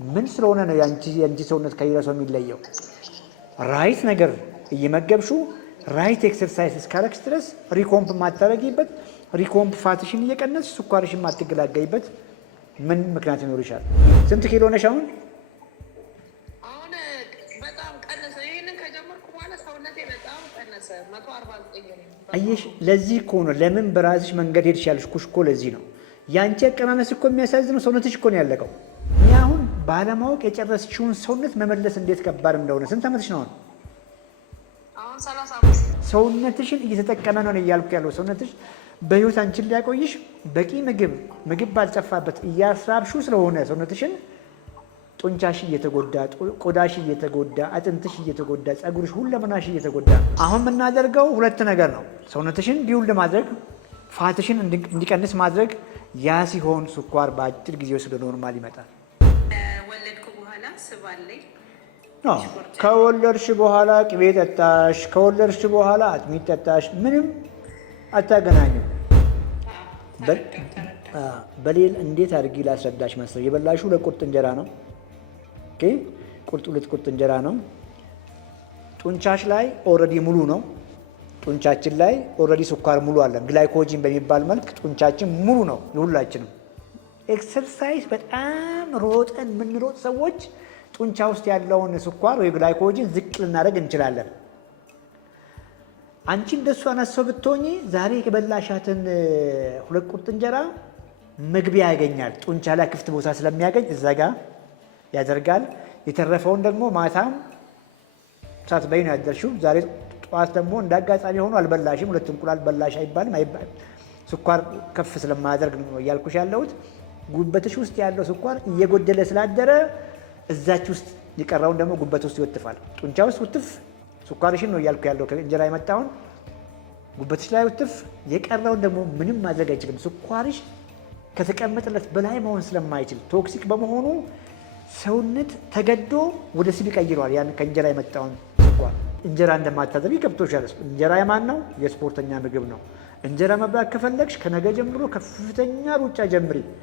ምን ስለሆነ ነው ያንቺ ሰውነት ከሌላ ሰው የሚለየው? ራይት ነገር እየመገብሹ ራይት ኤክሰርሳይዝ እስካረግሽ ድረስ ሪኮምፕ ማታረጊበት ሪኮምፕ ፋትሽን እየቀነስሽ ስኳርሽን ማትገላገይበት ምን ምክንያት ይኖርሻል? ስንት ኪሎ ነሽ አሁን? አሁን በጣም ቀነሰ። ይሄንን ከጀመርኩ በኋላ ሰውነቴ በጣም ቀነሰ። 149 ነው። አየሽ፣ ለዚህ እኮ ነው ለምን በራስሽ መንገድ ሄድሻልሽ እኮ ለዚህ ነው። ያንቺ አቀናነስ እኮ የሚያሳዝነው ሰውነትሽ እኮ ነው ያለቀው። እኔ አሁን ባለማወቅ የጨረስሽውን ሰውነት መመለስ እንዴት ከባድ እንደሆነ። ስንት ዓመትሽ ነው አሁን? አሁን 35። ሰውነትሽን እየተጠቀመ ነው እያልኩ ያለው። ሰውነትሽ በህይወት አንቺን ሊያቆይሽ በቂ ምግብ ባልጠፋበት እያስራብሹ ስለሆነ ሰውነትሽን ጡንቻሽ እየተጎዳ፣ ቆዳሽ እየተጎዳ፣ አጥንትሽ እየተጎዳ፣ ጸጉርሽ ሁለመናሽ እየተጎዳ። አሁን የምናደርገው ሁለት ነገር ነው። ሰውነትሽን ቢውልድ ማድረግ፣ ፋትሽን እንዲቀንስ ማድረግ። ያ ሲሆን ስኳር በአጭር ጊዜ ውስጥ ኖርማል ይመጣል። ወለድኩ በኋላ ስባለኝ። ከወለድሽ በኋላ ቅቤ ጠጣሽ፣ ከወለድሽ በኋላ አጥሚት ጠጣሽ፣ ምንም አታገናኙም። በሌል እንዴት አድርጊ ላስረዳሽ መሰለኝ። የበላሹ ሁለት ቁርጥ እንጀራ ነው። ሁለት ቁርጥ እንጀራ ነው። ጡንቻሽ ላይ ኦልሬዲ ሙሉ ነው። ጡንቻችን ላይ ኦልሬዲ ስኳር ሙሉ አለ። ግላይኮጂን በሚባል መልክ ጡንቻችን ሙሉ ነው የሁላችንም። ኤክሰርሳይዝ በጣም ሮጠን የምንሮጥ ሰዎች ጡንቻ ውስጥ ያለውን ስኳር ወይ ግላይኮጂን ዝቅ ልናደርግ እንችላለን። አንቺ እንደሱ አነሰው ብትሆኚ ዛሬ የበላሻትን ሁለት ቁርጥ እንጀራ መግቢያ ያገኛል። ጡንቻ ላይ ክፍት ቦታ ስለሚያገኝ እዛ ጋ ያደርጋል። የተረፈውን ደግሞ ማታም ሳትበይ ነው ያደርሽው። ዛሬ ጠዋት ደግሞ እንዳጋጣሚ ሆኖ አልበላሽም። ሁለት እንቁላል በላሽ አይባልም። ስኳር ከፍ ስለማያደርግ ነው እያልኩሽ ያለሁት። ጉበትሽ ውስጥ ያለው ስኳር እየጎደለ ስላደረ እዛች ውስጥ የቀረውን ደግሞ ጉበት ውስጥ ይወትፋል። ጡንቻ ውስጥ ውትፍ ስኳርሽን ነው እያልኩ ያለው። ከእንጀራ የመጣውን ጉበትሽ ላይ ውትፍ፣ የቀረውን ደግሞ ምንም ማድረግ አይችልም። ስኳርሽ ከተቀመጠለት በላይ መሆን ስለማይችል ቶክሲክ በመሆኑ ሰውነት ተገዶ ወደ ስብ ይቀይረዋል። ያን ከእንጀራ የመጣውን ስኳር እንጀራ እንደማታዘቢ ገብቶሻል። እንጀራ የማን ነው? የስፖርተኛ ምግብ ነው። እንጀራ መብላት ከፈለግሽ ከነገ ጀምሮ ከፍተኛ ሩጫ ጀምሪ።